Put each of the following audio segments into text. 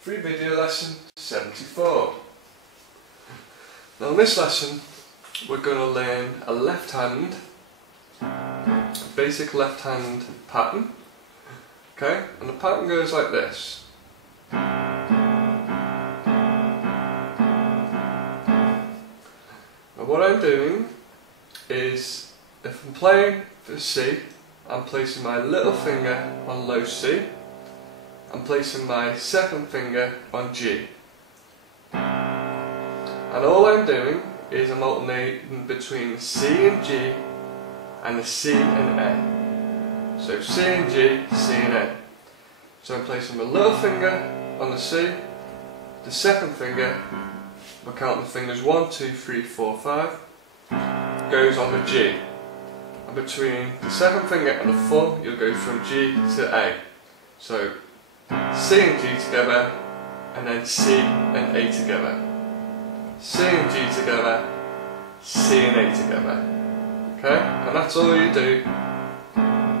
Free video lesson 74. Now in this lesson we're going to learn a left hand, basic left hand pattern. Okay, and the pattern goes like this. Now what I'm doing is, if I'm playing for C, I'm placing my little finger on low C. I'm placing my second finger on G. And all I'm doing is I'm alternating between the C and G and the C and A. So C and G, C and A. So I'm placing my little finger on the C, the second finger, we're counting the fingers 1, 2, 3, 4, 5, goes on the G. And between the second finger and the thumb, you'll go from G to A. So C and G together, and then C and A together. C and G together, C and A together. Okay? And that's all you do.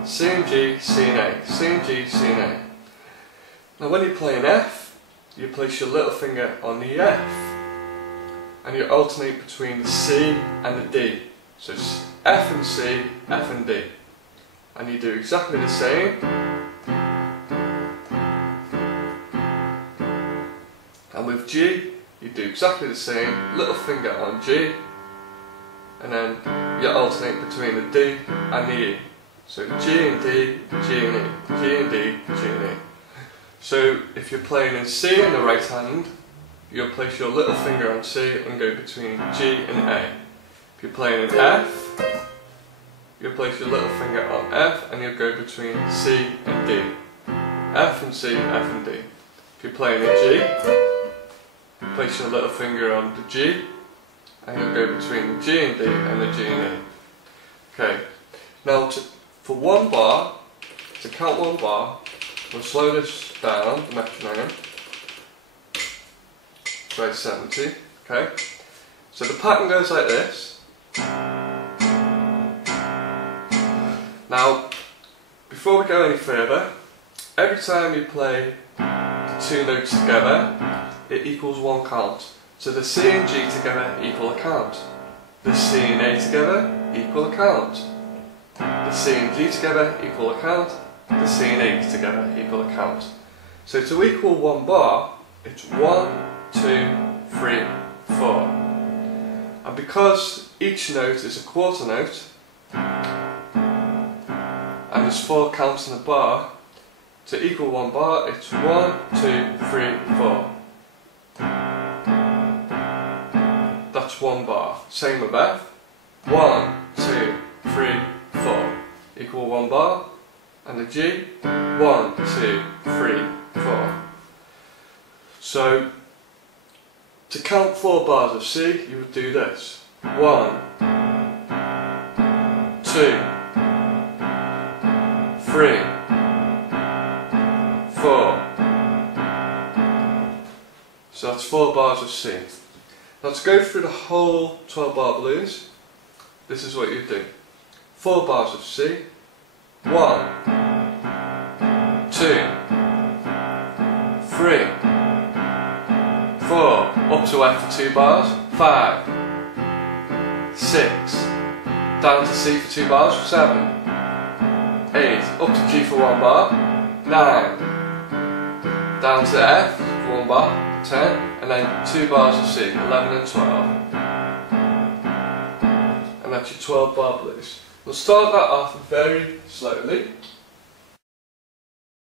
C and G, C and A. C and G, C and A. Now when you play an F, you place your little finger on the F. And you alternate between the C and the D. So it's F and C, F and D. And you do exactly the same. And with G, you do exactly the same, little finger on G, and then you alternate between the D and the E. So G and D, G and E, G and D, G and E. So if you're playing in C in the right hand, you'll place your little finger on C and go between G and A. If you're playing in F, you'll place your little finger on F and you'll go between C and D. F and C, F and D. If you're playing in G, place your little finger on the G and you'll go between the G and D and the G and E. Okay, now for one bar, to count one bar, we'll slow this down, the metronome. Try 70, okay. So the pattern goes like this. Now, before we go any further, every time you play the two notes together, it equals one count. So the C and G together equal a count. The C and A together equal a count. The C and G together equal a count. The C and A together equal a count. So to equal one bar, it's 1, 2, 3, 4. And because each note is a quarter note, and there's 4 counts in a bar, to equal one bar, it's 1, 2, 3, 4. That's one bar. Same with F. 1, 2, 3, 4. Equal one bar. And the G. 1, 2, 3, 4. So, to count 4 bars of C, you would do this. 1, 2, 3, 4. So that's 4 bars of C. Now to go through the whole 12 bar blues, this is what you do. 4 bars of C. 1, 2, 3, 4, up to F for 2 bars, 5, 6, down to C for 2 bars, 7, 8, up to G for 1 bar, 9, down to F for 1 bar, 10, and then 2 bars of C, 11 and 12. And that's your 12 bar blues. We'll start that off very slowly.